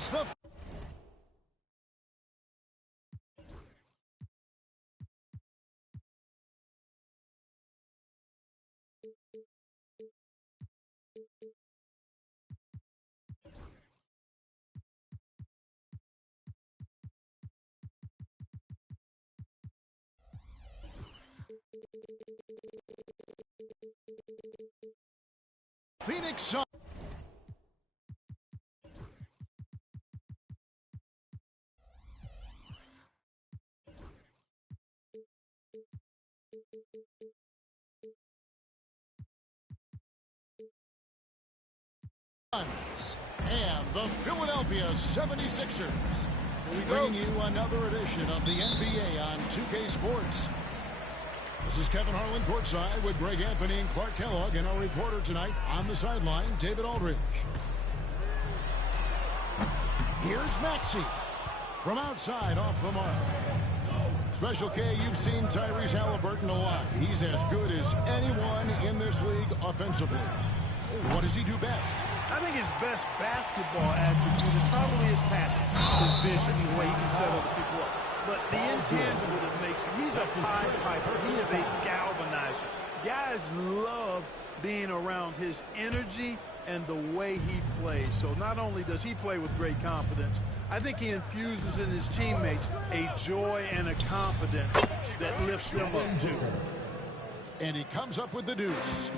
That's the... Phoenix Suns. And the Philadelphia 76ers. Bringing you another edition of the NBA on 2K Sports. This is Kevin Harlan courtside with Greg Anthony and Clark Kellogg, and our reporter tonight on the sideline, David Aldridge. Here's Maxey from outside off the mark. Special K, you've seen Tyrese Halliburton a lot. He's as good as anyone in this league offensively. What does he do best? I think his best basketball attribute is probably his passing, his vision, the way he can set other people up. But the intangible that makes him, he's a Pied Piper. He is a galvanizer. Guys love being around his energy and the way he plays. So not only does he play with great confidence, I think he infuses in his teammates a joy and a confidence that lifts them up too. And he comes up with the deuce.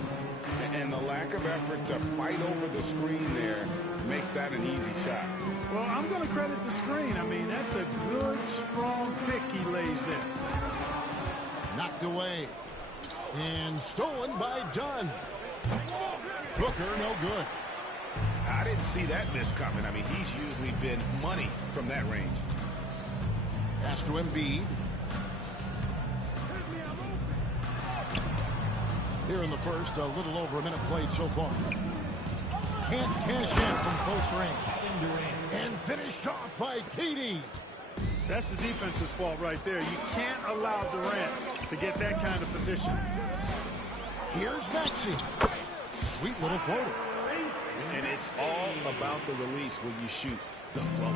And the lack of effort to fight over the screen there makes that an easy shot. Well, I'm going to credit the screen. I mean, that's a good, strong pick he lays there. Knocked away. And stolen by Dunn. Booker, no good. I didn't see that miss coming. I mean, he's usually been money from that range. Pass to Embiid. Here in the first, a little over a minute played so far. Can't cash in from close range. And finished off by KD. That's the defense's fault right there. You can't allow Durant to get that kind of position. Here's Maxey. Sweet little floater. And it's all about the release when you shoot the float.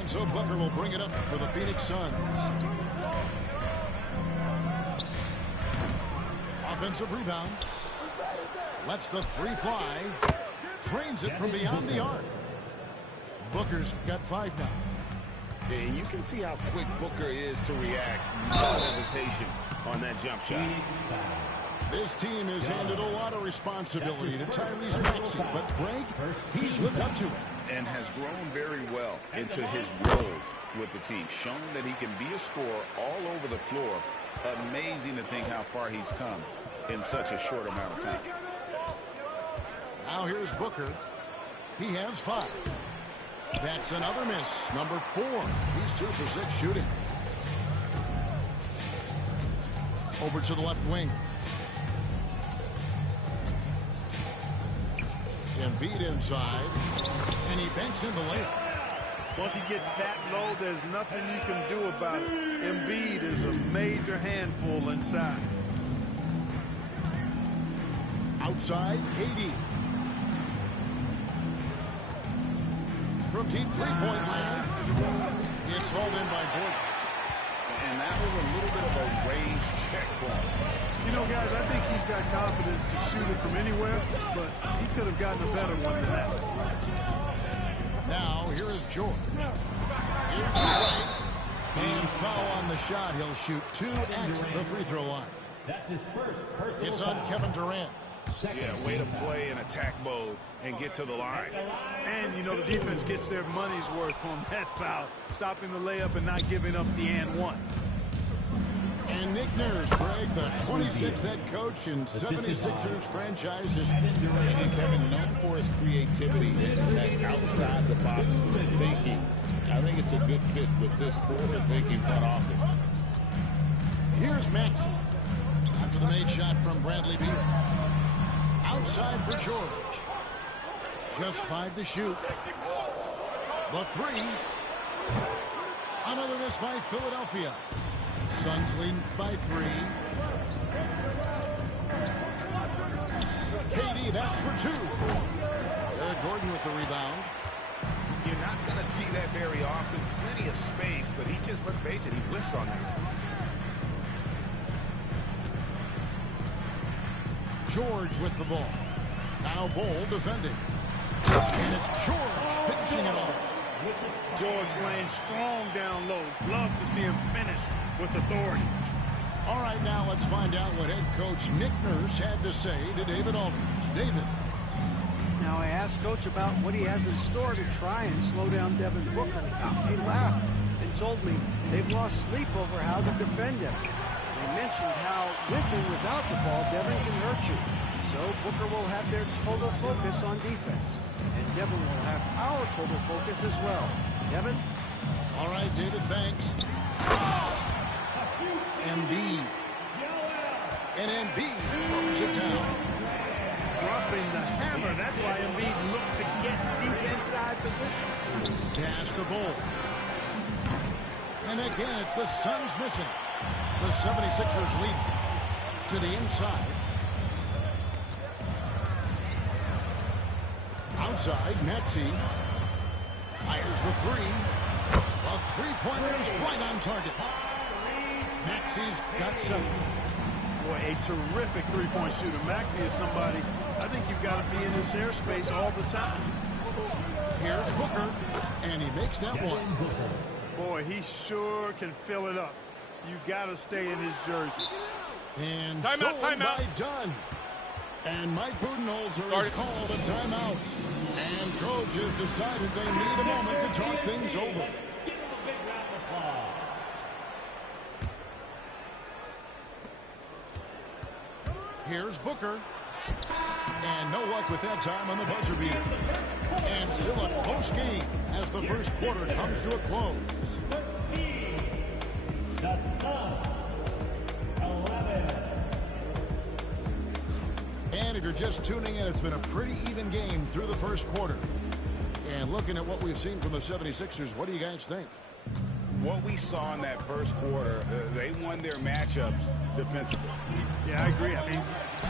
And so Booker will bring it up for the Phoenix Suns. Offensive rebound. Lets the three fly. Drains it from beyond the arc. Booker's got 5 now. And you can see how quick Booker is to react. No hesitation on that jump shot. This team has handed a lot of responsibility to Tyrese Maxey, but Greg, he's lived up to it. And has grown very well into his role with the team. Shown that he can be a scorer all over the floor. Amazing to think how far he's come in such a short amount of time. Now here's Booker. He has 5. That's another miss. Number 4. He's 2 for 6 shooting. Over to the left wing. Embiid inside. And he banks in the layup. Once he gets that low, there's nothing you can do about it. Embiid is a major handful inside. Outside, KD. From deep three-point land. It's hauled in by Gordon. And that was a little bit of a range check for him. You know, guys, I think he's got confidence to shoot it from anywhere, but he could have gotten a better one than that. Now, here is George. Here's the play. And foul on the shot. He'll shoot 2 at the free throw line. That's his first personal It's on foul. Kevin Durant. Yeah, way to play in attack mode and get to the line. And, you know, the defense gets their money's worth on that foul, stopping the layup and not giving up the and one. And Nick Nurse, Greg, the 26th head coach in 76ers franchise history. And Kevin, known for his creativity and that outside-the-box thinking. I think it's a good fit with this forward-thinking front office. Here's Maxey. After the made shot from Bradley Beal. Outside for George. Just 5 to shoot. The 3. Another miss by Philadelphia. Suns lead by 3. KD, that's for 2. Eric Gordon with the rebound. to see that very often. Plenty of space, but he just, let's face it, he whiffs on that. George with the ball. Now Bull defending. And it's George finishing it off. George playing strong down low. Love to see him finish with authority. All right, now let's find out what head coach Nick Nurse had to say to David Aldridge. David. Now, I asked Coach about what he has in store to try and slow down Devin Booker. He laughed and told me they've lost sleep over how to defend him. They mentioned how, with and without the ball, Devin can hurt you. So Booker will have their total focus on defense. And Devin will have our total focus as well. Devin? All right, David, thanks. Embiid. And Embiid throws it down. Dropping the hammer. That's why Embiid looks to get deep inside position. Pass the Bull. And again, it's the Suns missing. The 76ers lead to the inside. Outside, Maxey fires the three. A three-pointer is right on target. Maxey's got 7. Boy, a terrific three-point shooter. Maxey is somebody, I think you've got to be in his airspace all the time. Here's Booker, and he makes that one. Boy, he sure can fill it up. You got to stay in his jersey. And timeout, stolen by Dunn. And Mike Budenholzer has called a timeout. And coach has decided they need a moment to talk things over. Here's Booker. And no luck with that time on the buzzer beater. And still a close game as the first quarter comes to a close. The Suns, 11. And if you're just tuning in, it's been a pretty even game through the first quarter. And looking at what we've seen from the 76ers, what do you guys think? What we saw in that first quarter, they won their matchups defensively. Yeah, I agree. I mean,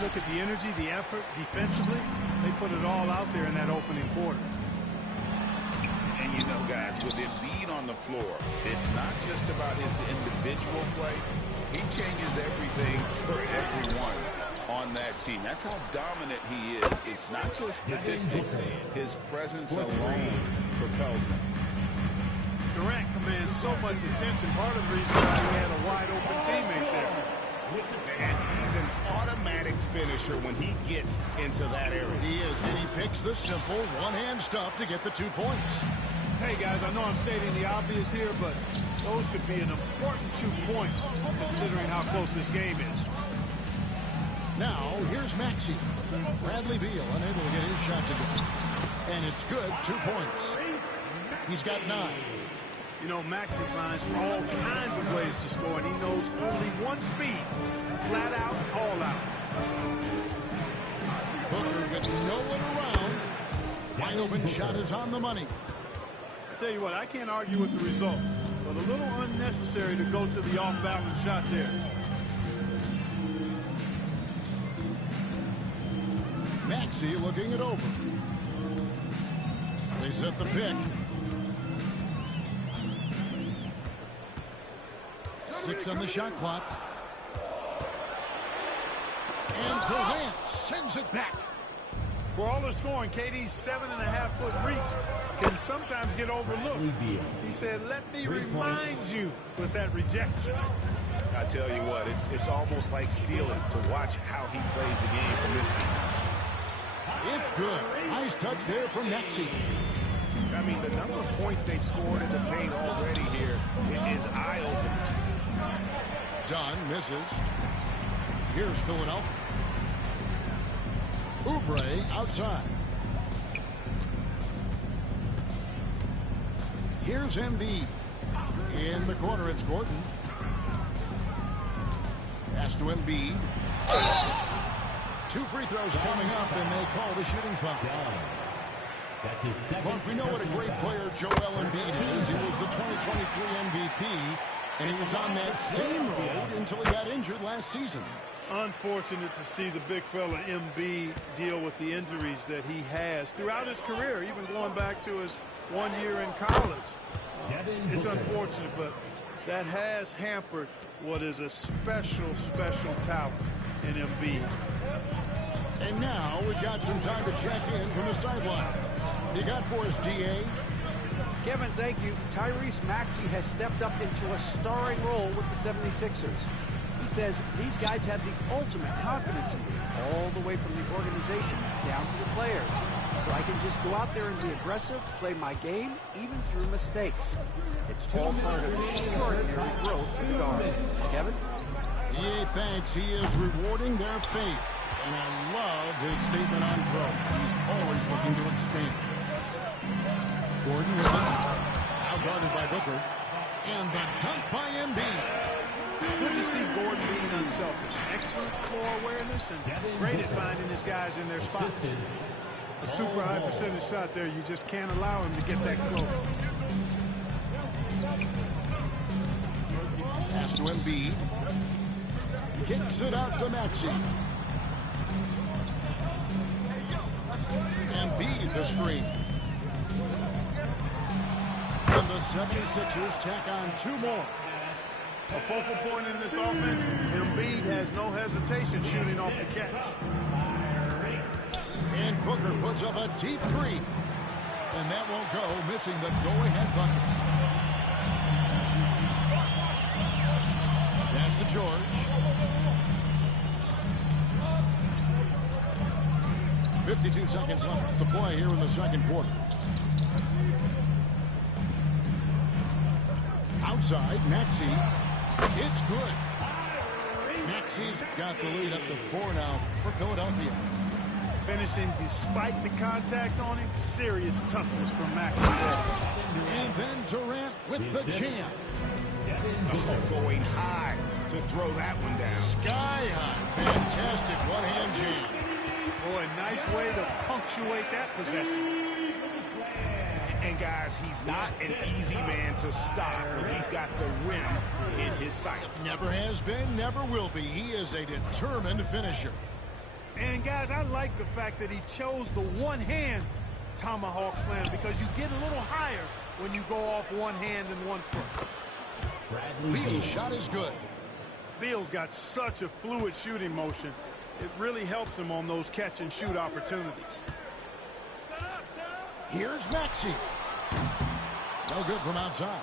look at the energy, the effort defensively. They put it all out there in that opening quarter. And you know, guys, with Embiid on the floor, it's not just about his individual play. He changes everything for everyone on that team. That's how dominant he is. It's not just statistics. His presence alone propels them. Durant commands so much attention. Part of the reason why he had a wide-open teammate there. And he's an automatic finisher when he gets into that area. He is, and he picks the simple one-hand stuff to get the 2 points. Hey, guys, I know I'm stating the obvious here, but those could be an important 2 points considering how close this game is. Now, here's Maxey. Bradley Beal unable to get his shot to go. And it's good, 2 points. He's got 9. You know, Maxey finds all kinds of ways to score, and he knows only one speed. Flat out, all out. Booker with no one around. Wide open shot is on the money. I tell you what, I can't argue with the result, but a little unnecessary to go to the off-balance shot there. Maxey looking it over. They set the pick. 6 on the shot clock. And Durant sends it back. For all the scoring, KD's 7.5-foot reach can sometimes get overlooked. He said, let me remind you with that rejection. I tell you what, it's almost like stealing to watch how he plays the game from this series. It's good. Nice touch there from Maxey. I mean, the number of points they've scored in the paint already here is eye-opening. Dunn misses. Here's Philadelphia. Oubre outside. Here's Embiid. In the corner, it's Gordon. Pass to Embiid. 2 free throws coming up, and they call the shooting foul. That's his second. Clark, we know what a great player Joel Embiid is. He was the 2023 MVP, and he was on that same road until he got injured last season. Unfortunate to see the big fella Embiid deal with the injuries that he has throughout his career, even going back to his 1 year in college. It's unfortunate, but that has hampered what is a special, special talent in Embiid. And now we've got some time to check in from the sidelines. You got for us, DA? Kevin, thank you. Tyrese Maxey has stepped up into a starring role with the 76ers. He says these guys have the ultimate confidence in me, all the way from the organization down to the players. So I can just go out there and be aggressive, play my game, even through mistakes. It's all part of extraordinary growth for the guard. Kevin? Yeah, thanks. He is rewarding their faith. And I love his statement on growth. He's always looking to expand. Gordon with it. Out guarded by Booker. And the dunk by Embiid. Good to see Gordon being unselfish. Excellent floor awareness and great at finding his guys in their spots. A super high percentage shot there. You just can't allow him to get that close. Pass to Embiid. Kicks it out to Maxey. Embiid the screen. And the 76ers tack on 2 more. A focal point in this offense, Embiid has no hesitation shooting off the catch. And Booker puts up a deep 3. And that won't go, missing the go-ahead bucket. Pass to George. 52 seconds left to play here in the second quarter. Outside, Maxey. It's good. Maxey's got the lead up to 4 now for Philadelphia. Finishing despite the contact on him. Serious toughness from Maxey. And then Durant with the jam. Going high to throw that one down. Sky high. Fantastic one-hand jam. Boy, nice way to punctuate that possession. And guys, he's not an easy man to stop when he's got the rim in his sights. Never has been, never will be. He is a determined finisher. And guys, I like the fact that he chose the one-hand tomahawk slam because you get a little higher when you go off one hand and one foot. Beal's shot is good. Beal's got such a fluid shooting motion. It really helps him on those catch-and-shoot opportunities. Here's Maxey. No good from outside.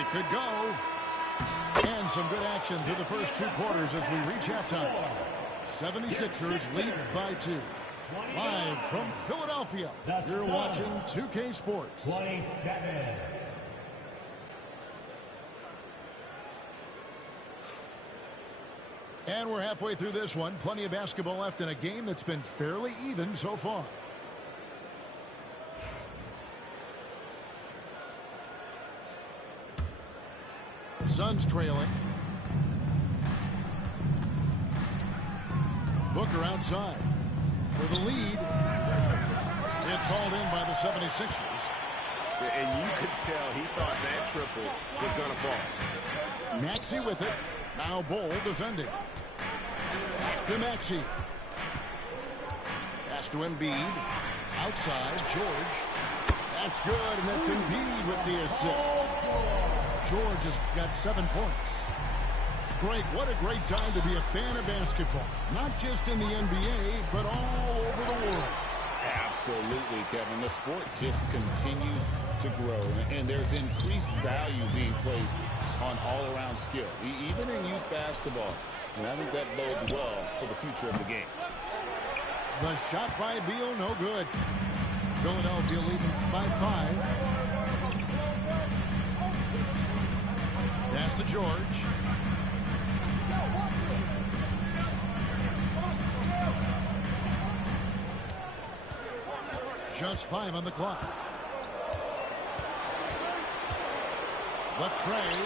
It could go. And some good action through the first 2 quarters as we reach halftime. 76ers lead by 2. Live from Philadelphia, you're watching 2K Sports. 27. And we're halfway through this one. Plenty of basketball left in a game that's been fairly even so far. The Suns trailing. Booker outside for the lead. It's hauled in by the 76ers. And you could tell he thought that triple was going to fall. Maxey with it. Now Bol defending. Back to Maxey. Pass to Embiid. Outside, George. That's good, and that's Embiid with the assist. George has got 7 points. Greg, what a great time to be a fan of basketball. Not just in the NBA, but all over the world. Absolutely, Kevin. The sport just continues to grow, and there's increased value being placed on all-around skill, even in youth basketball. And I think that bodes well for the future of the game. The shot by Beal, no good. Philadelphia leading by 5. Pass to George. Just 5 on the clock. The tray.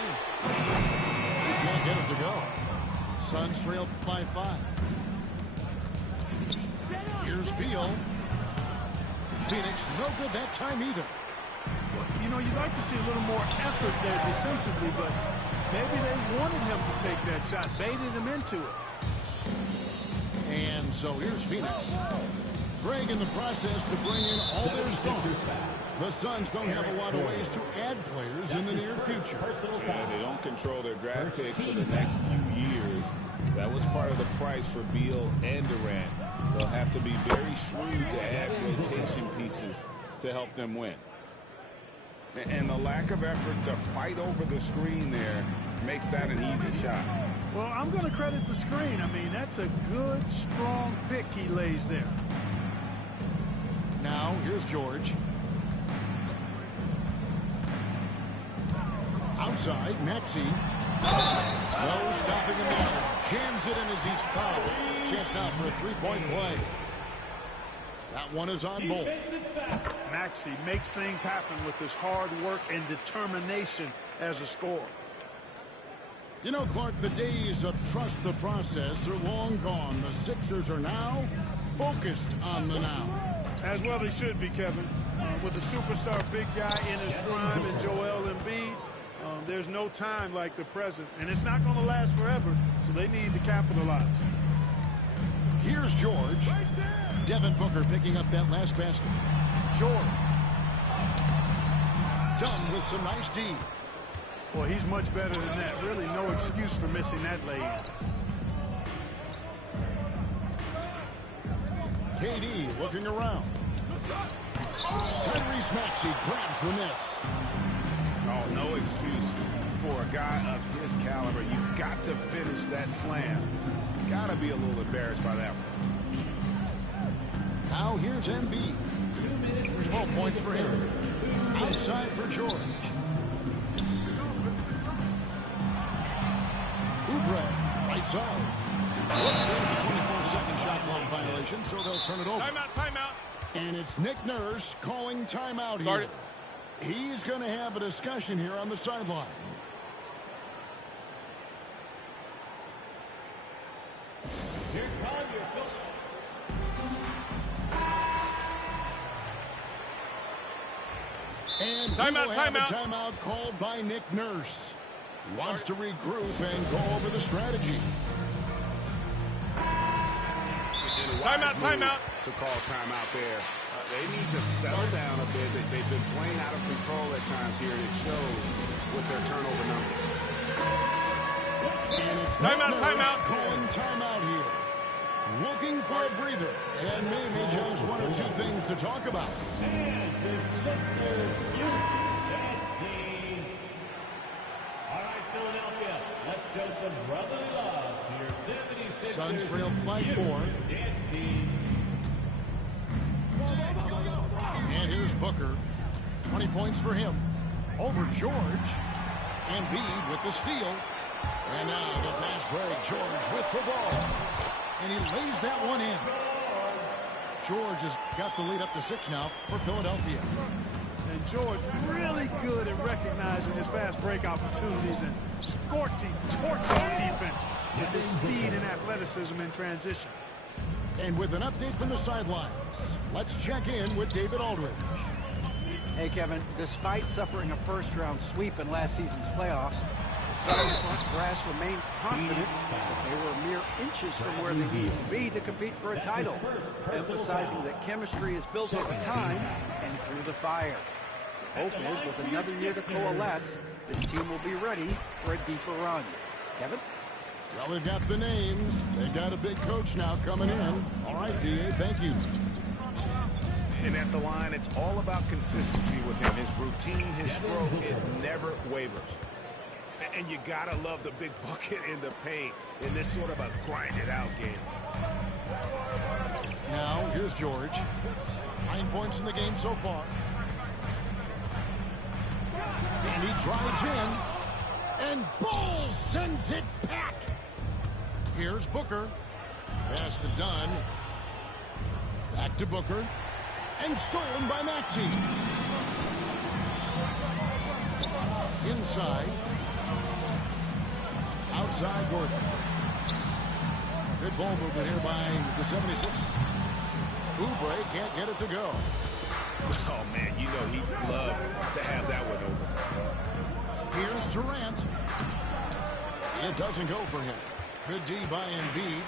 He can't get it to go. Suns trail by 5. Here's Beal. Phoenix, no good that time either. You know, you'd like to see a little more effort there defensively, but maybe they wanted him to take that shot, baited him into it. And so here's Phoenix. Greg, in the process to bring in all their stars, the Suns don't have a lot of ways to add players in the near future. Yeah, they don't control their draft picks for the next few years. That was part of the price for Beal and Durant. They'll have to be very shrewd to add rotation pieces to help them win. And the lack of effort to fight over the screen there makes that an easy shot. Well, I'm going to credit the screen. I mean, that's a good, strong pick he lays there. Now, here's George. Outside, Maxey. No stopping him there. Jams it in as he's fouled. Chance now for a three-point play. That one is on Bolt. Maxey makes things happen with his hard work and determination as a scorer. You know, Clark, the days of trust the process are long gone. The Sixers are now focused on the now. As well they should be, Kevin. With a superstar big guy in his prime and Joel Embiid, there's no time like the present. And it's not going to last forever, so they need to capitalize. Here's George. Devin Booker picking up that last basket. George. Done with some nice D. Well, he's much better than that. Really no excuse for missing that lay-in. KD looking around. Tyrese Maxey grabs the miss. Oh, no excuse for a guy of his caliber. You've got to finish that slam. Got to be a little embarrassed by that one. Now here's Embiid. 12 points for him. Outside for George. Oubre, right side. There's a 24-second shot clock violation, so they'll turn it over. Timeout. And it's Nick Nurse calling timeout here. He's going to have a discussion here on the sideline. And timeout called by Nick Nurse. He wants to regroup and go over the strategy. Timeout. To call timeout there. They need to settle down a bit. They've been playing out of control at times here. It shows with their turnover numbers. And it's timeout. Calling timeout here. Looking for a breather. And maybe just one or two things to talk about. Philadelphia, let's show some brotherly love to your 76ers. Suns trail by 4. And here's Booker. 20 points for him. Over George. Embiid with the steal. And now the fast break. George with the ball. And he lays that one in. George has got the lead up to 6 now for Philadelphia. And George really good at recognizing his fast break opportunities and torching defense with his speed and athleticism in transition. And with an update from the sidelines, let's check in with David Aldridge. Hey, Kevin, despite suffering a first-round sweep in last season's playoffs, the Suns front brass remains confident that they were mere inches from where they needed to be to compete for a title, emphasizing that chemistry is built over time and through the fire. The hope is, with another year to coalesce, this team will be ready for a deeper run. Kevin? Well, they've got the names. They've got a big coach now coming in. All right, D.A., thank you. And at the line, it's all about consistency with him. His routine, his stroke, it never wavers. And you gotta love the big bucket in the paint in this sort of a grinded-out game. Now, here's George. 9 points in the game so far. And he drives in. And Ball sends it back. Here's Booker. Pass to Dunn. Back to Booker. And stolen by Maxey. Inside. Outside Gordon. Good ball movement here by the 76ers. Oubre can't get it to go. Oh, man, you know he'd love to have that one over. Here's Durant. It doesn't go for him. Good D by Embiid.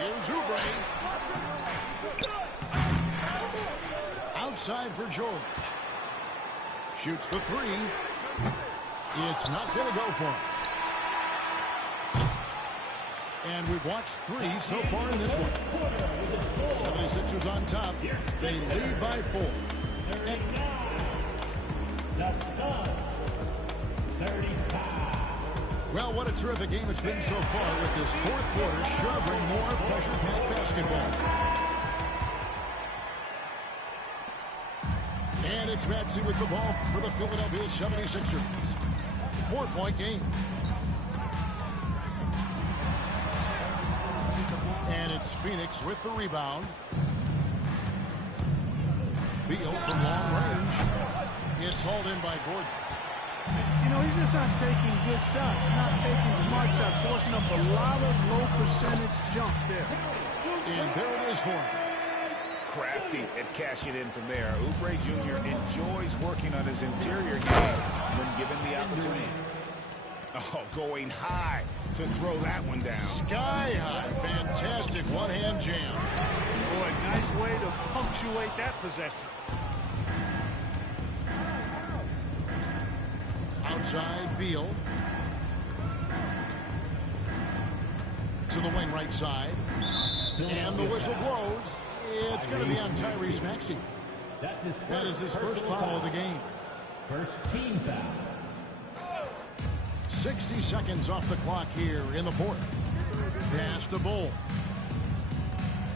Here's is Oubre. Outside for George. Shoots the three. It's not going to go for him. And we've watched three so far in this one. 76ers on top. They lead by 4. The Suns, 35. Well, what a terrific game it's been so far with this fourth quarter. Sure bring more pressure-packed basketball. And it's Maxey with the ball for the Philadelphia 76ers. 4-point game. And it's Phoenix with the rebound. Beal from long range. It's hauled in by Gordon. You know, he's just not taking good shots, not taking smart shots, forcing up a lot of low percentage jump there. And there it is for him. Crafty at cashing in from there. Oubre Jr. enjoys working on his interior game when given the opportunity. Oh, going high to throw that one down. Sky high. Fantastic one-hand jam. Boy, nice way to punctuate that possession. Outside, Beal. To the wing right side. And the whistle blows. It's going to be on Tyrese Maxey. That is his first foul of the game. First team foul. 60 seconds off the clock here in the fourth. Pass to Bull.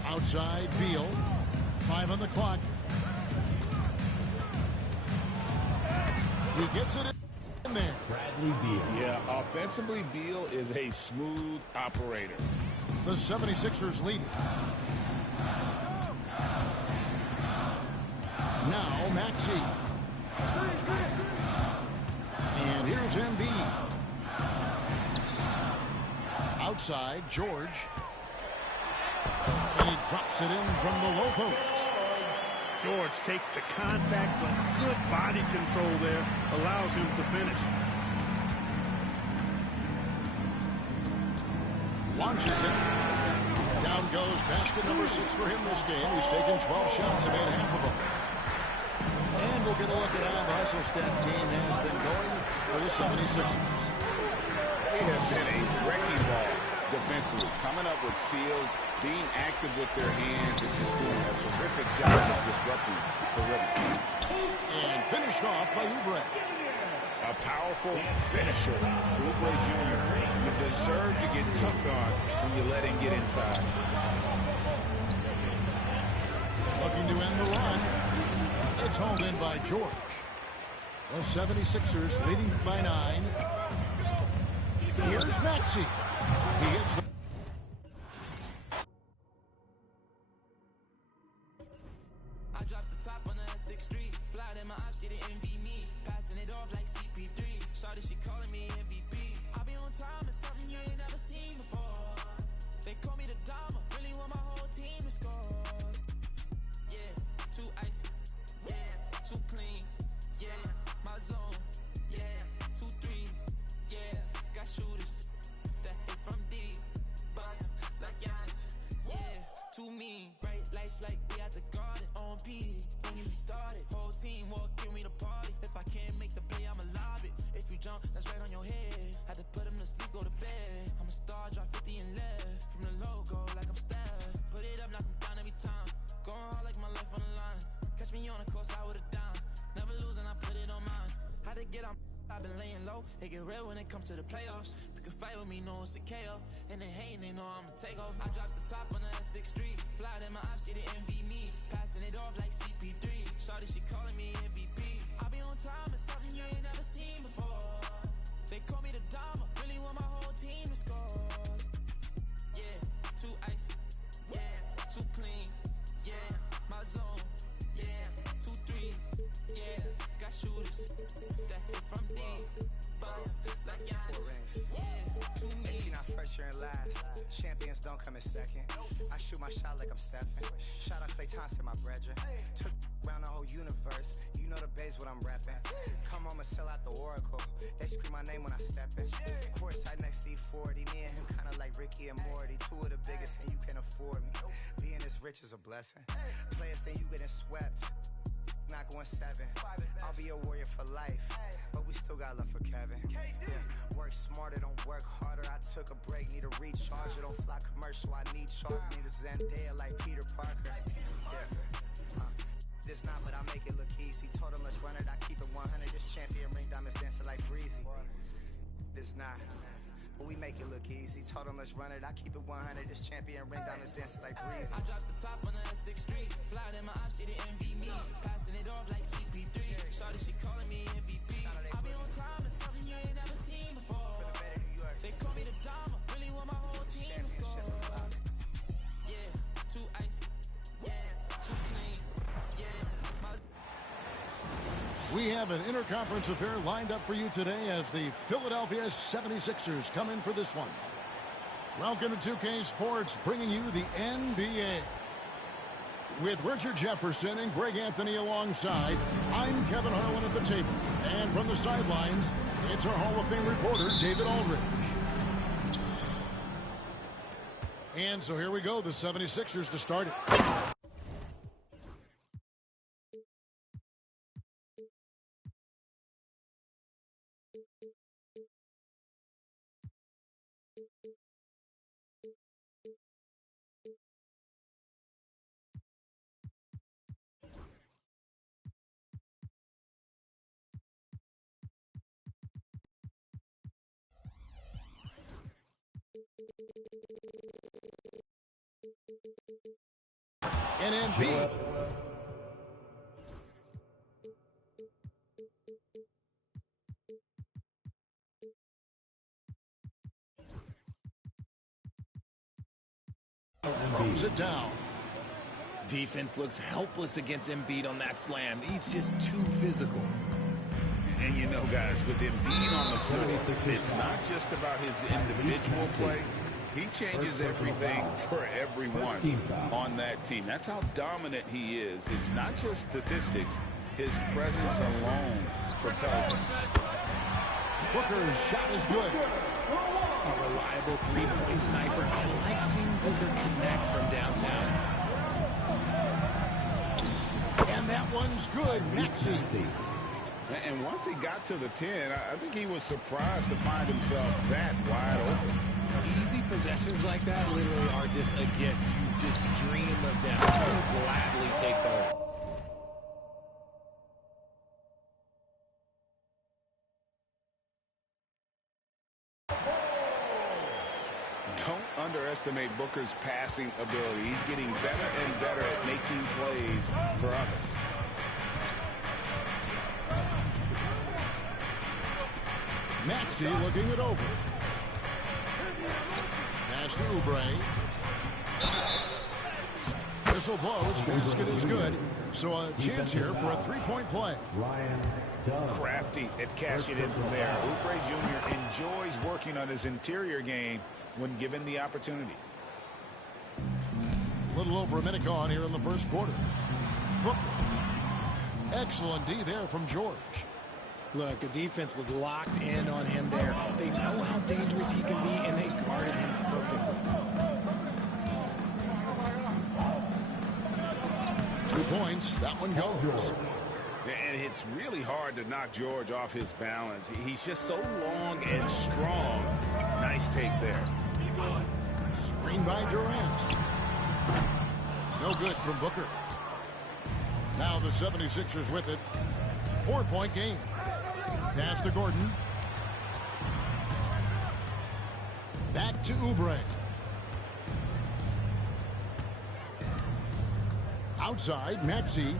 Outside, Beal. 5 on the clock. He gets it in there. Bradley Beal. Yeah, offensively, Beal is a smooth operator. The 76ers lead. Now Maxey. And here's Embiid. Outside, George. And he drops it in from the low post. George takes the contact, but good body control there allows him to finish. Launches it. Down goes basket number 6 for him this game. He's taken 12 shots and made half of them. And we'll get a look at how the hustle stat game has been going for the 76ers. They have been a wrecking ball defensively, coming up with steals, being active with their hands, and just doing a terrific job of disrupting the rhythm. And finished off by Oubre. A powerful finisher. Oubre Jr. You deserve to get dunked on when you let him get inside. Looking to end the run. It's home in by George. The 76ers leading by 9. Here's Maxey. He hits the... I dropped the top on the S6 Street. Fly in my ops, she didn't envy me. Passing it off like CP3. Shawty, she calling me MVP. I be on time, it's something you ain't never seen before. They call me the Dama. Really want my whole team to score. Yeah, too icy. Yeah, too clean. Yeah, my zone. Yeah, 2-3. Yeah, got shooters that hit from deep. Bust like Giannis. Yeah, too mean. Bright lights like we at the garden. On P, don't get me started. Whole team walk in me the party. If I can't make the play, I'ma lob it. If you jump, that's right on your head. Had to put him to sleep, go to bed. I'm a star, drop 50 and left. From the logo, like I'm Steph. Put it up, knock him down every time. Going hard like my life on the line. Catch me on the course, I would've done. Never losing, I put it on mine. Had to get on. I've been laying low, it get real when it comes to the playoffs. You can fight with me, know it's a KO. And they hating, they know I'ma take off. I dropped the top on the S6 Street. Fly in my ops, she didn't envy me. Passing it off like CP3. Shawty, she calling me MVP. I be on time, it's something you ain't never seen before. They call me the Dama. Really want my whole team to score. Yeah, too icy. Yeah, too clean. Yeah, my zone. Yeah, 2-3. Yeah, got shooters that hit from deep. Bust like Giannis. Yeah, too mean. If you're not first, you're in last. Champions don't come in second. I shoot my shot like I'm Stephen. Shout out Klay Thompson, my brethren. Took around the whole universe. You know the base what I'm rapping. Come home and sell out the Oracle. They scream my name when I step in. Courtside next to E40. Me and him kinda like Ricky and Morty. Two of the biggest and you can afford. afford me. Being this rich is a blessing. Players think you getting swept. Not going 7. I'll be a warrior for life, but we still got love for Kevin. Yeah. Work smarter, don't work harder. I took a break, need a recharge. Don't fly commercial, I need charge. Need a Zendaya like Peter Parker. Yeah. This not, but I make it look easy. Told him let's run it, I keep it 100. This champion ring diamonds dancing like breezy. This not, but we make it look easy. Told him let's run it, I keep it 100. This champion ring diamonds dancing like breezy. I dropped the top on the S6 Street. Fly in my eyes, she didn't envy me. Passing it off like CP3. Shawty, she calling me MVP. I be on time, it's something you ain't never seen before. They call me the Dama, really want my whole team to score. Yeah, too icy. Yeah, too clean. Yeah, We have an interconference affair lined up for you today as the Philadelphia 76ers come in for this one. Welcome to 2K Sports, bringing you the NBA. With Richard Jefferson and Greg Anthony alongside, I'm Kevin Harlan at the table. And from the sidelines, it's our Hall of Fame reporter, David Aldridge. And so here we go, the 76ers to start it. And Embiid. Throws it down. Defense looks helpless against Embiid on that slam. He's just too physical. And you know, guys, with Embiid on the floor, it's not just about his individual play. He changes everything for everyone on that team. That's how dominant he is. It's not just statistics. His presence alone propels him. Booker's shot is good. A reliable three-point sniper. I like seeing Booker connect from downtown. And that one's good. Maxey. And once he got to the 10, I think he was surprised to find himself that wide open. Easy possessions like that literally are just a gift. You just dream of them. You would gladly take those. Don't underestimate Booker's passing ability. He's getting better and better at making plays for others. Maxey looking it over. Pass to Oubre. Whistle blows. Basket is good. So a chance here for a three-point play. Crafty at cashing in from there. Oubre Jr. enjoys working on his interior game when given the opportunity. A little over a minute gone here in the first quarter. Booker. Excellent D there from George. Look, the defense was locked in on him there. They know how dangerous he can be, and they guarded him perfectly. 2 points. That one goes. And it's really hard to knock George off his balance. He's just so long and strong. Nice take there. Screen by Durant. No good from Booker. Now the 76ers with it. 4-point game. Pass to Gordon. Back to Oubre. Outside, Maxey.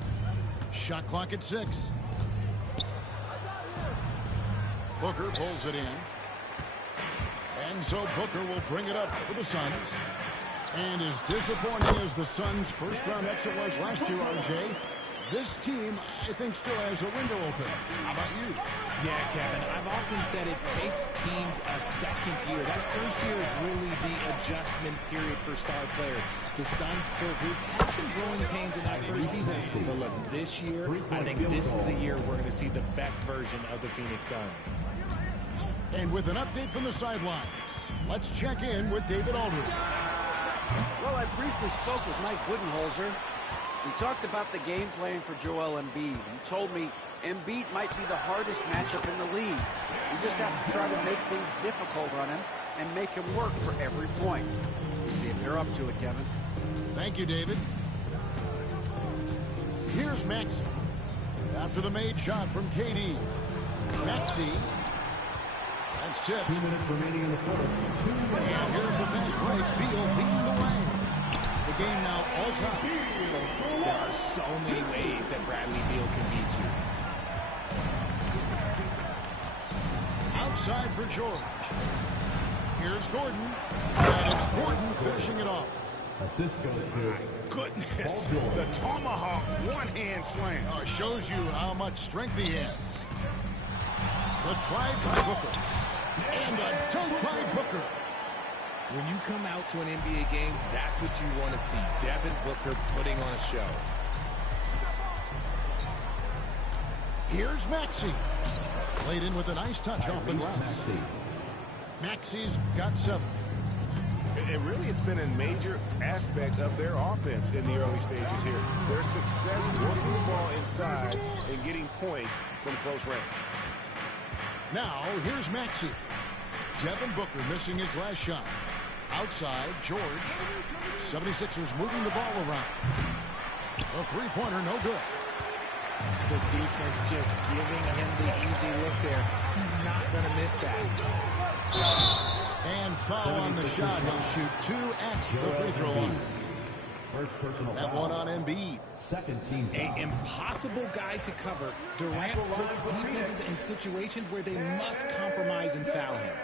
Shot clock at 6. Booker pulls it in. And so Booker will bring it up for the Suns. And as disappointing as the Suns' first-round exit was last year, RJ, this team, I think, still has a window open. How about you? Yeah, Kevin, I've often said it takes teams a second year. That first year is really the adjustment period for star players. The Suns' core group had some growing pains in that first season. But look, this year, I think this is the year we're going to see the best version of the Phoenix Suns. And with an update from the sidelines, let's check in with David Aldridge. Well, I briefly spoke with Mike Budenholzer. We talked about the game plan for Joel Embiid. He told me Embiid might be the hardest matchup in the league. We just have to try to make things difficult on him and make him work for every point. We'll see if they're up to it, Kevin. Thank you, David. Here's Maxey. After the made shot from KD. Maxey. That's tipped. 2 minutes remaining in the fourth. And here's the fast break. Beal leading the way. The game now all time. There are so many ways that Bradley Beal can beat you. Outside for George. Here's Gordon. And it's Gordon finishing it off. Assist goes to Goodness, the tomahawk one-hand slam. Shows you how much strength he has. The try by Booker. And a dunk by Booker. When you come out to an NBA game, that's what you want to see. Devin Booker putting on a show. Here's Maxey. Played in with a nice touch off the glass. Maxey's got 7. And really, it's been a major aspect of their offense in the early stages here. Their success working the ball inside and getting points from close range. Now, here's Maxey. Devin Booker missing his last shot. Outside, George. 76ers moving the ball around. A three-pointer, no good. The defense just giving him the easy look there. He's not going to miss that. And foul on the shot. He'll shoot 2 at the free throw line. First personal That foul. one on Embiid. Second team foul. An impossible guy to cover. Durant puts defenses in situations where they must compromise and foul him.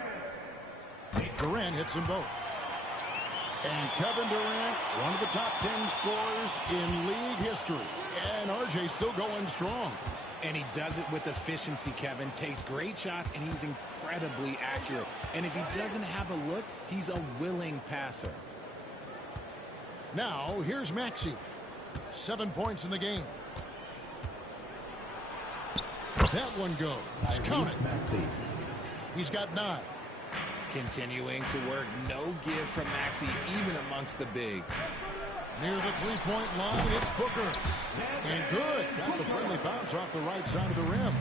Durant hits them both. And Kevin Durant, one of the top 10 scorers in league history. And RJ still going strong. And he does it with efficiency, Kevin. Takes great shots, and he's incredibly accurate. And if he doesn't have a look, he's a willing passer. Now, here's Maxey. 7 points in the game. That one goes. Count it. Maxey. He's got 9. Continuing to work. No give from Maxey, even amongst the bigs. Near the three-point line, it's Booker. And good. Got the friendly bounce off the right side of the rim.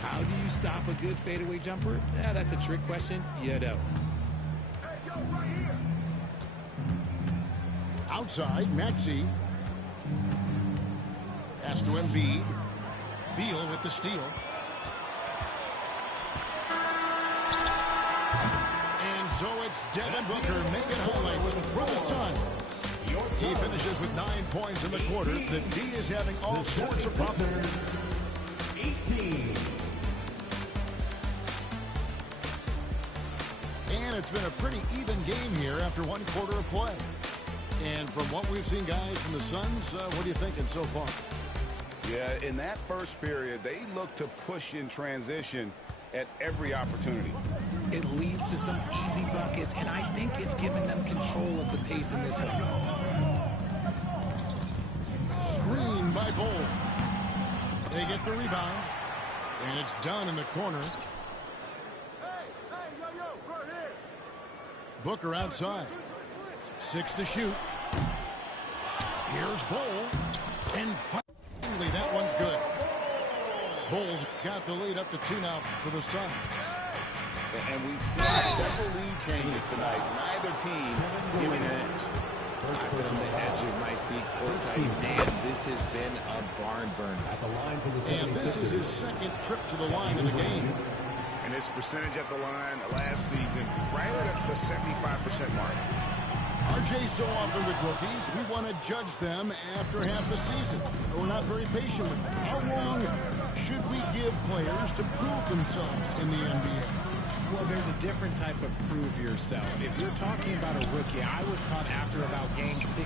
How do you stop a good fadeaway jumper? Yeah, that's a trick question. You don't. Outside, Maxey. Pass to Embiid. Beal with the steal. And so it's Devin Booker making highlights for the Suns. He finishes with 9 points in the quarter. The D is having all sorts of problems. 18. And it's been a pretty even game here after 1 quarter of play. And from what we've seen, guys, from the Suns, what are you thinking so far? Yeah, in that first period, they look to push in transition at every opportunity. It leads to some easy buckets, and I think it's given them control of the pace in this one. Screen by Bol. They get the rebound. And it's done in the corner. Booker outside. 6 to shoot. Here's Bol. And finally, that one's good. Bol's got the lead up to 2 now for the Suns. And we've seen several lead changes tonight. Neither team giving an edge. I've been on the edge of my seat courtside. Man, this has been a barn burner. At the line for the And this is his 2nd trip to the line in the game. And his percentage at the line last season, right at the 75% mark. RJ, so often with rookies, we want to judge them after half the season. We're not very patient with them. How long should we give players to prove themselves in the NBA? Well, there's a different type of prove yourself. If you're talking about a rookie, I was taught after about game 60,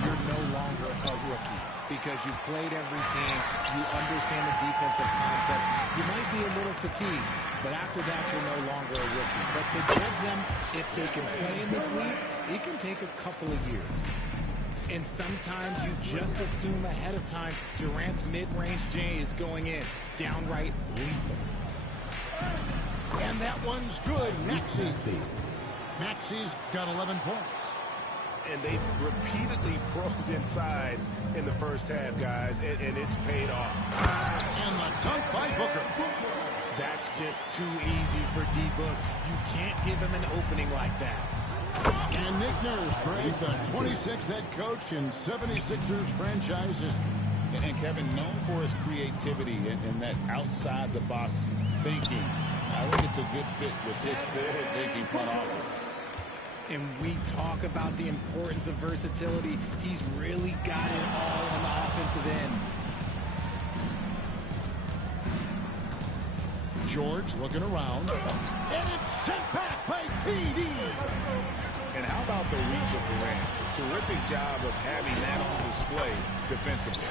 you're no longer a rookie because you've played every team, you understand the defensive concept. You might be a little fatigued, but after that, you're no longer a rookie. But to judge them, if they can play in this league, it can take a couple of years. And sometimes you just assume ahead of time Durant's mid-range J is going in, downright lethal. And that one's good. Maxey. Maxey's got 11 points. And they've repeatedly probed inside in the first half, guys, and it's paid off. And the dunk by Booker. That's just too easy for D-Book. You can't give him an opening like that. And Nick Nurse, Greg, the 26th head coach in 76ers franchises. And Kevin, known for his creativity and that outside-the-box thinking. I think it's a good fit with this forward-thinking front office. And we talk about the importance of versatility. He's really got it all on the offensive end. George looking around. And it's sent back by PD. And how about the reach of Durant? A terrific job of having that on display defensively.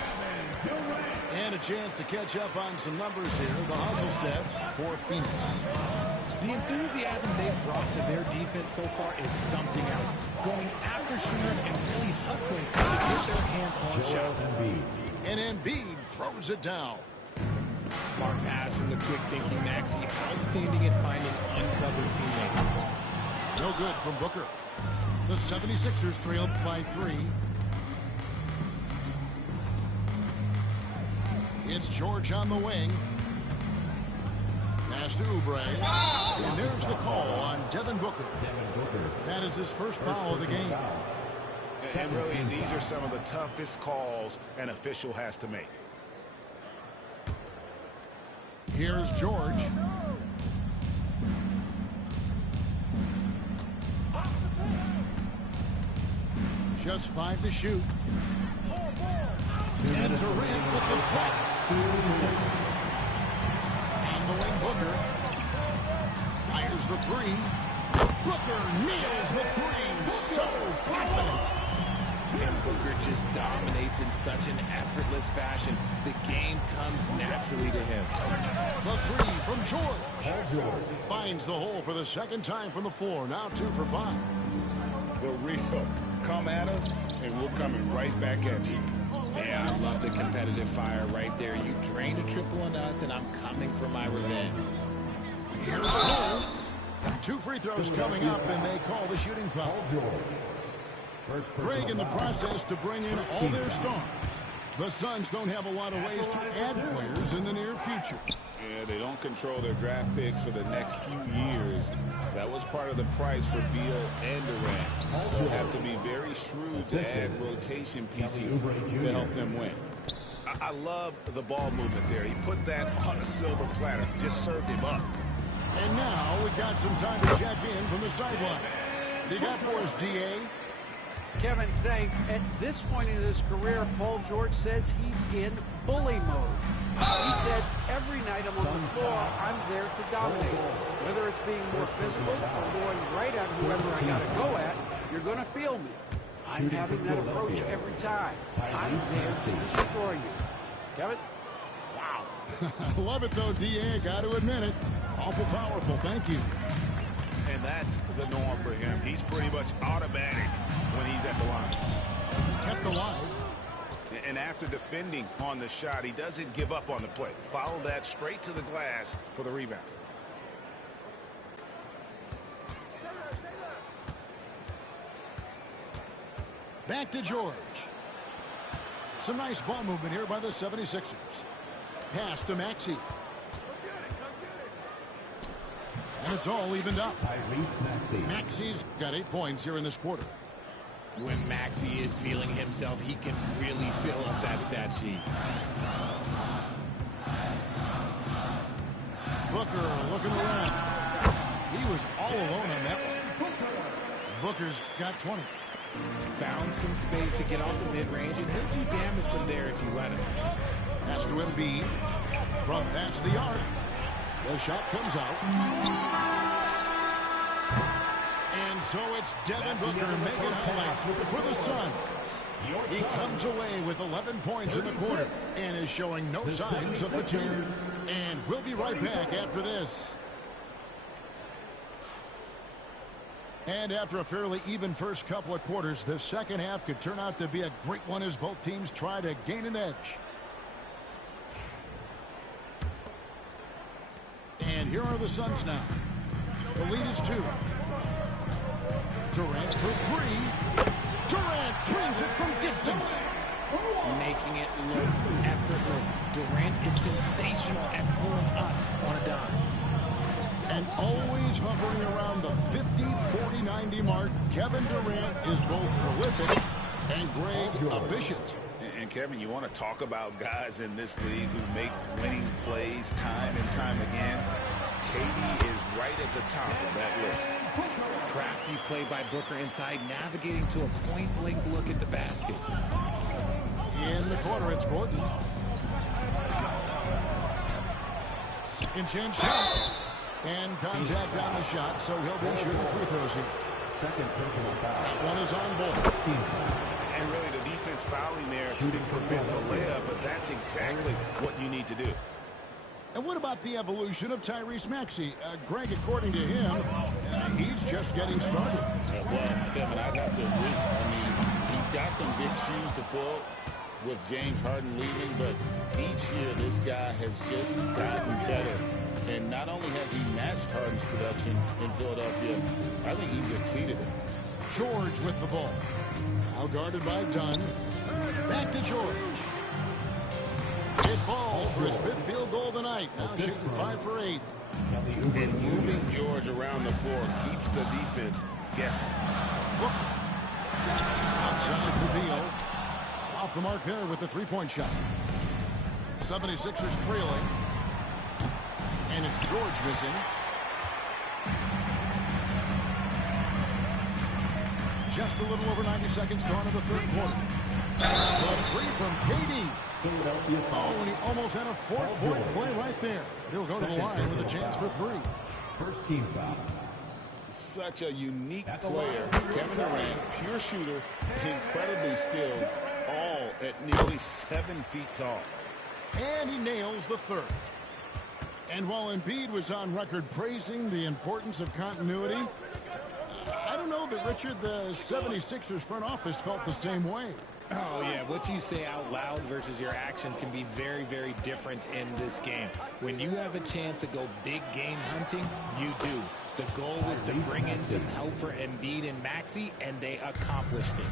And a chance to catch up on some numbers here. The hustle stats for Phoenix. The enthusiasm they've brought to their defense so far is something else. Going after shooters and really hustling to get their hands on shots. And Embiid throws it down. Smart pass from the quick-thinking Maxey. Outstanding at finding uncovered teammates. No good from Booker. The 76ers trailed by 3. It's George on the wing. Pass to Oubre. And there's the call on Devin Booker. That is his first foul of the game. And really, these are some of the toughest calls an official has to make. Here's George. Just 5 to shoot. And Durant with the block. On the wing, Booker. Fires the 3. Booker nails the 3. So confident. And Booker just dominates in such an effortless fashion. The game comes naturally to him. The 3 from George. Finds the hole for the second time from the floor. Now 2 for 5. The real come at us, and we're coming right back at you. Yeah, I love the competitive fire right there. You drained a triple on us, and I'm coming for my revenge. Here's the hole. 2 free throws coming up, and they call the shooting foul. Greg in the process to bring in all their stars. The Suns don't have a lot of ways to add players in the near future. Yeah, they don't control their draft picks for the next few years. That was part of the price for Beal and Durant. They'll have to be very shrewd to add rotation pieces to help them win. I love the ball movement there. He put that on a silver platter. Just served him up. And now we got some time to check in from the sideline. They got for us, D.A. Kevin, thanks. At this point in his career, Paul George says he's in bully mode. He said, every night I'm on the floor, I'm there to dominate. Whether it's being more physical or going right at whoever I got to go at, you're going to feel me. I'm having that approach every time. I'm there to destroy you. Kevin? Wow. I love it, though, D.A. Got to admit it. Awful powerful. Thank you. And that's the norm for him. He's pretty much automatic when he's at the line. Kept alive. And after defending on the shot, he doesn't give up on the play. Follow that straight to the glass for the rebound. Back to George. Some nice ball movement here by the 76ers. Pass to Maxey. And it's all evened up. Maxey's got 8 points here in this quarter. When Maxey is feeling himself, he can really fill up that stat sheet. Booker looking around. He was all alone on that one. Booker's got 20. Found some space to get off the mid-range, and he'll do damage from there if you let him. Pass to Embiid. From past the arc. The shot comes out. And so it's Devin Booker making highlights for the Suns. He comes away with 11 points in the quarter and is showing no signs of fatigue. And we'll be right back after this. And after a fairly even first couple of quarters, the second half could turn out to be a great one as both teams try to gain an edge. And here are the Suns now. The lead is 2. Durant for 3. Durant brings it from distance. Making it look effortless. Durant is sensational at pulling up on a dime. And always hovering around the 50, 40, 90 mark, Kevin Durant is both prolific and Greg efficient. And Kevin, you want to talk about guys in this league who make winning plays time and time again? KD is right at the top of that list. Crafty play by Booker inside, navigating to a point-blank look at the basket. In the corner, it's Gordon. Second chance shot. And contact on the shot, so he'll be shooting free throws here. Second personal foul. That one is on board. And really the defense fouling there to prevent the layup, but that's exactly what you need to do. And what about the evolution of Tyrese Maxey? Greg, according to him, he's just getting started. Well, Kevin, I'd have to agree. I mean, he's got some big shoes to fill with James Harden leaving, but each year this guy has just gotten better. And not only has he matched Harden's production in Philadelphia, I think he's exceeded it. George with the ball. Now guarded by Dunn. Back to George. It falls for his fifth field goal of the night. Now shooting 5 for 8. And moving George around the floor keeps the defense guessing. Outside for Beal. Off the mark there with the three-point shot. 76ers trailing. And it's George missing. Just a little over 90 seconds gone in the third quarter. The three from KD. Oh, and he almost had a fourth-point play right there. He'll go to the line with a chance for 3. First team foul. Such a unique player. Kevin Durant, pure shooter, incredibly skilled, all at nearly 7 feet tall. And he nails the third. And while Embiid was on record praising the importance of continuity, I don't know that, Richard, the 76ers front office felt the same way. Oh, yeah. What you say out loud versus your actions can be very, very different in this game. When you have a chance to go big game hunting, you do. The goal was to bring in some help for Embiid and Maxey, and they accomplished it.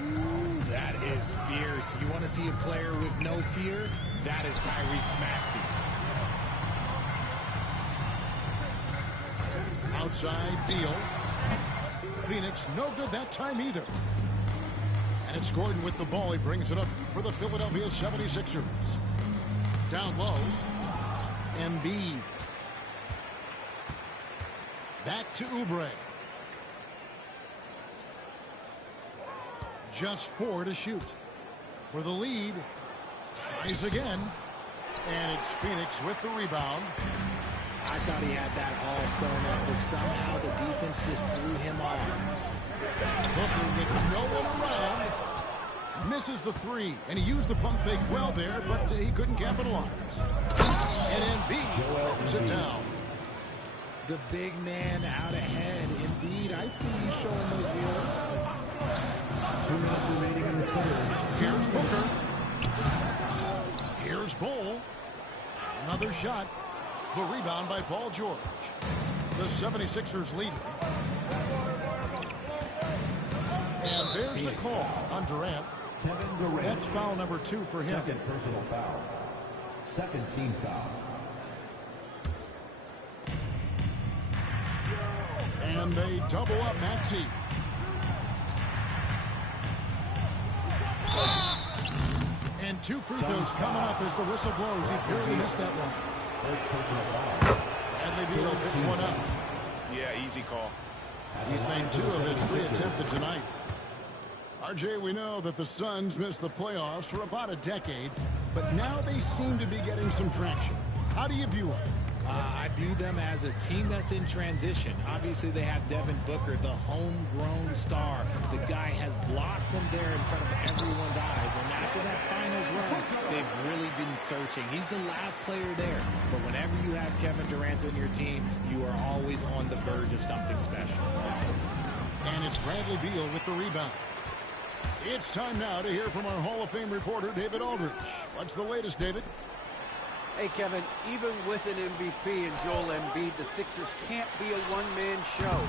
Ooh, that is fierce. You want to see a player with no fear? That is Tyrese Maxey. Outside Beal. Phoenix no good that time either. And it's Gordon with the ball. He brings it up for the Philadelphia 76ers. Down low. Embiid. Back to Oubre. Just 4 to shoot. For the lead. Tries again. And it's Phoenix with the rebound. I thought he had that all sewn up, but somehow the defense just threw him off. Booker with no one around. Misses the 3. And he used the pump fake well there, but he couldn't capitalize. And Embiid throws it down. The big man out ahead. Embiid, I see you showing those wheels. 2 minutes remaining in the third. Here's Booker. Here's Bull. Another shot. The rebound by Paul George. The 76ers lead. And there's the call on Durant. Kevin Durant. That's foul number 2 for him. Second personal foul. Second team foul. And they double up Maxey. And 2 free throws coming up as the whistle blows. He barely missed that one. First personal foul. Bradley Beal picks one up. Yeah, easy call. He's made 2 of his 3 attempted tonight. RJ, we know that the Suns missed the playoffs for about a decade, but now they seem to be getting some traction. How do you view them? I view them as a team that's in transition. Obviously, they have Devin Booker, the homegrown star. The guy has blossomed there in front of everyone's eyes. And after that finals run, they've really been searching. He's the last player there. But whenever you have Kevin Durant on your team, you are always on the verge of something special. And it's Bradley Beal with the rebound. It's time now to hear from our Hall of Fame reporter, David Aldridge. What's the latest, David? Hey, Kevin, even with an MVP and Joel Embiid, the Sixers can't be a one-man show.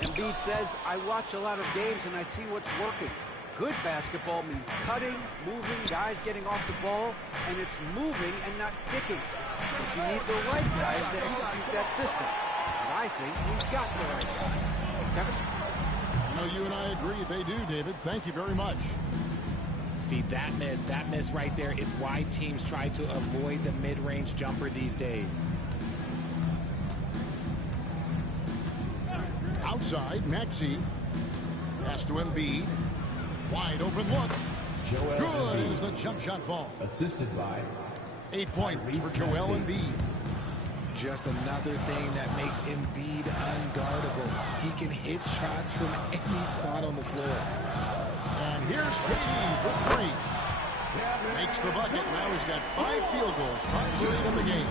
Embiid says, I watch a lot of games and I see what's working. Good basketball means cutting, moving, guys getting off the ball, and it's moving and not sticking. But you need the right guys to execute that system. And I think we've got the right guys. Kevin? I know you and I agree they do, David. Thank you very much. See, that miss right there, it's why teams try to avoid the mid-range jumper these days. Outside, Maxey. Pass to Embiid. Wide open look. Good as the jump shot falls. Assisted by 8 points for Joel Embiid. Just another thing that makes Embiid unguardable. He can hit shots from any spot on the floor. And here's KD for 3. Makes the bucket. Now he's got 5 field goals, 5 for 8 in the game.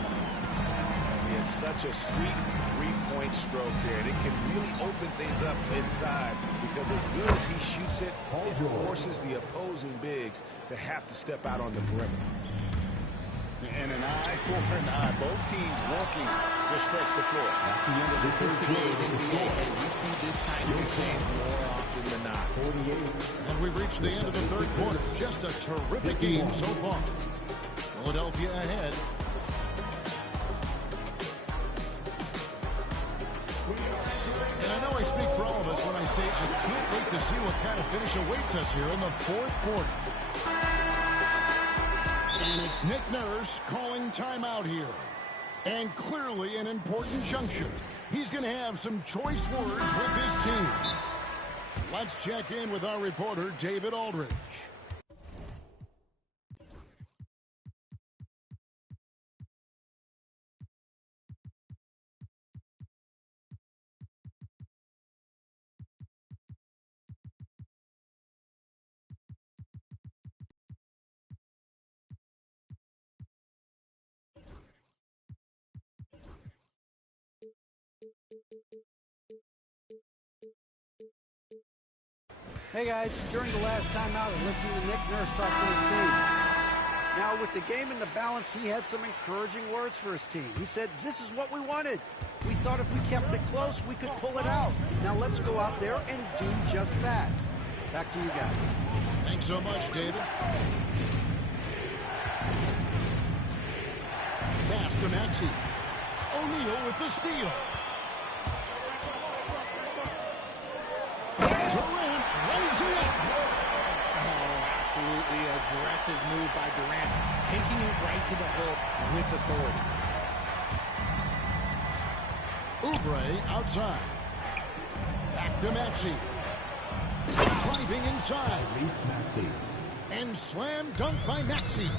It's such a sweet three-point stroke there. And it can really open things up inside because as good as he shoots it, it forces the opposing bigs to have to step out on the perimeter. And an eye for an eye. Both teams working to stretch the floor. This is today's NBA, and we see this kind of game more often than not. And we've reached the end of the third quarter. Just a terrific game so far. Philadelphia ahead. And I know I speak for all of us when I say I can't wait to see what kind of finish awaits us here in the fourth quarter. And it's Nick Nurse calling timeout here. And clearly an important juncture. He's going to have some choice words with his team. Let's check in with our reporter, David Aldridge. Hey guys, during the last timeout, I listened to Nick Nurse talk to his team. Now, with the game in the balance, he had some encouraging words for his team. He said, this is what we wanted. We thought if we kept it close, we could pull it out. Now let's go out there and do just that. Back to you guys. Thanks so much, David. Pass to Maxey. O'Neal with the steal. Durant lays it up. Oh, absolutely aggressive move by Durant, taking it right to the hoop with authority. Oubre outside. Back to Maxey. Driving inside. And slam dunk by Maxey.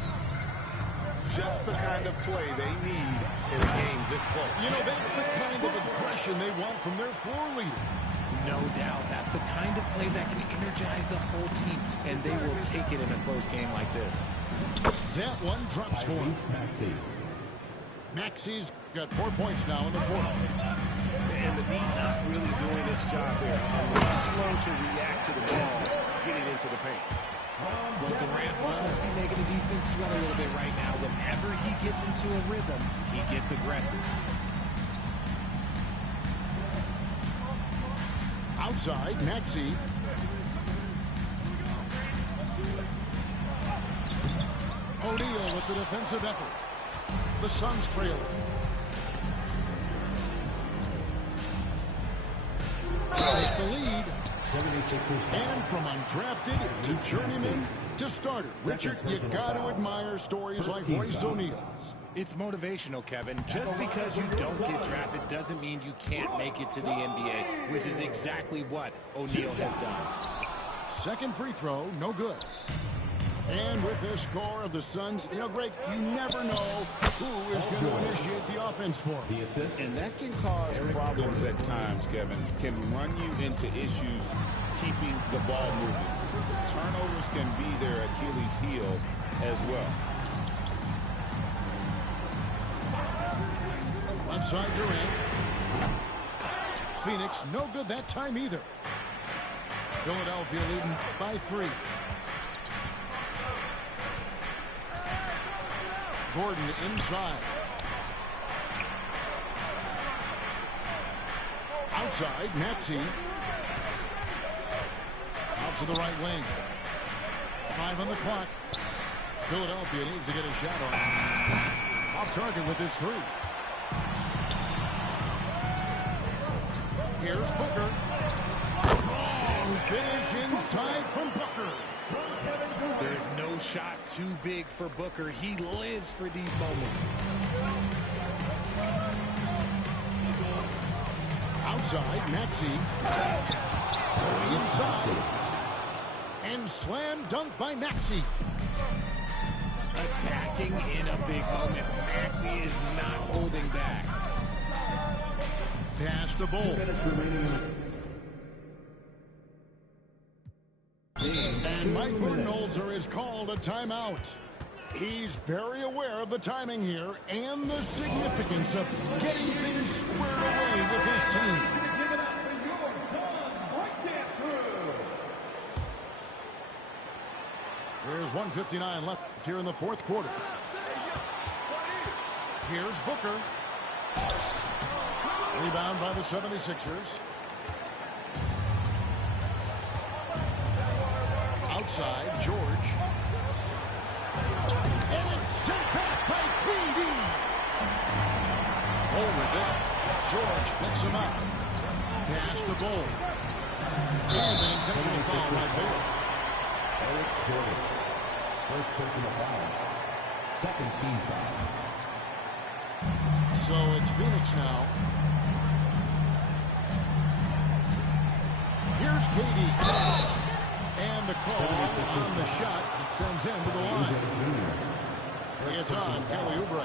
Just the kind of play they need in a game this close. You know, that's the kind of aggression they want from their floor leader. No doubt. That's the kind of play that can energize the whole team, and they will take it in a close game like this. That one drops for him. Maxey's got 4 points now in the quarter. And the D not really doing its job there. A little slow to react to the ball getting into the paint. Well, Durant must be making the defense sweat a little bit right now. Whenever he gets into a rhythm, he gets aggressive. Outside, Maxey. O'Neal with the defensive effort. The Suns trailing. Take the lead. And from undrafted to journeyman to starter. Richard, you got to admire stories like Royce O'Neal's. It's motivational, Kevin. Just because you don't get drafted doesn't mean you can't make it to the NBA, which is exactly what O'Neal has done. Second free throw, no good. And with this score of the Suns, you know, Greg, you never know who is going to initiate the offense for them. And that can cause problems at times, Kevin. Can run you into issues keeping the ball moving. Turnovers can be their Achilles heel as well. Left side, Durant. Phoenix, no good that time either. Philadelphia leading by 3. Gordon inside. Outside, Maxey. Out to the right wing. 5 on the clock. Philadelphia needs to get a shot on. Off target with his 3. Here's Booker. Strong finish inside from Booker. There's no shot too big for Booker. He lives for these moments. Outside, Maxey. Inside. And slam dunk by Maxey. Attacking in a big moment. Maxey is not holding back. Pass the ball. And Mike Budenholzer is called a timeout. He's very aware of the timing here and the significance of getting things squared away with his team. There's 1:59 left here in the 4th quarter. Here's Booker. Rebound by the 76ers. Outside, George. And it's sent back by KD. Ball with it. George picks him up. Pass the ball. And an intentional foul right there. Eric Gordon. First personal foul. Second team foul. So it's Phoenix now. Here's KD. And the call on the shot that sends him to the line. It's on Kelly Oubre.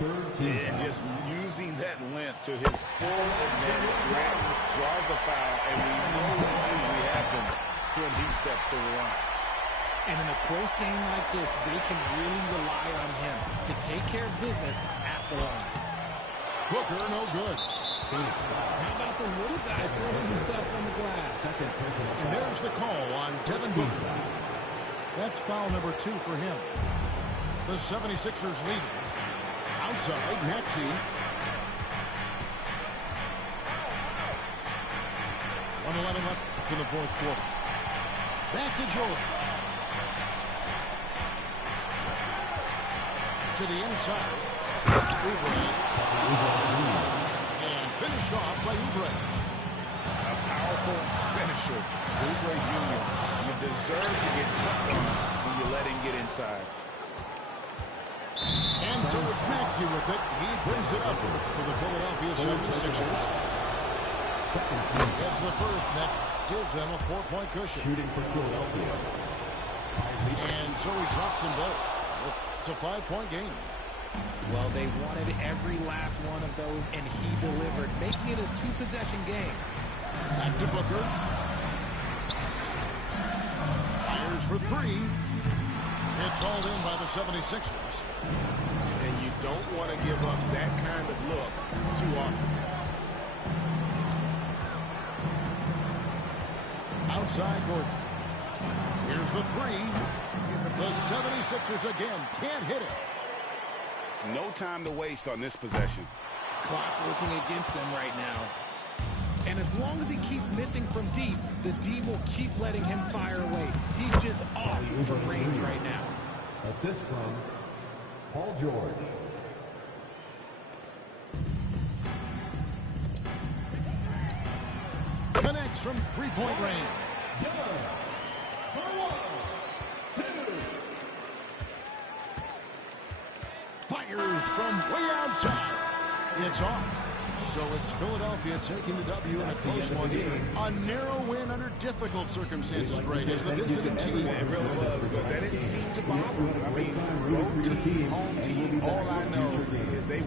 And just using that length to his full advantage. Grant draws the foul, and we know what usually happens when he steps to the line. And in a close game like this, they can really rely on him to take care of business at the line. Booker, no good. How about the little guy throwing himself on the glass? And there's the call on Devin Booker. That's foul number 2 for him. The 76ers lead. Outside, Maxey. 1:11 left in the 4th quarter. Back to George. To the inside. Oubre. And finished off by Oubre. A powerful finisher. Oubre Jr. You deserve to get cut on when you let him get inside. And so it's Maxey with it. He brings it up for the Philadelphia 76ers. Gets the first. That gives them a 4-point cushion. Shooting for Philadelphia. And so he drops them both. It's a 5-point game. Well, they wanted every last one of those, and he delivered, making it a 2-possession game. Back to Booker. Fires for 3. It's hauled in by the 76ers. And you don't want to give up that kind of look too often. Outside Gordon. Here's the 3. The 76ers again can't hit it. No time to waste on this possession. Clock working against them right now. And as long as he keeps missing from deep, the D will keep letting him fire away. He's just off from range right now. Assist from Paul George. Connects from 3-point range. Fires from way outside. It's off. So it's Philadelphia taking the W in a close one. A narrow win under difficult circumstances, Greg, as the visiting team. It really was, but that didn't seem to bother them. I mean, road team, home team, all I know is they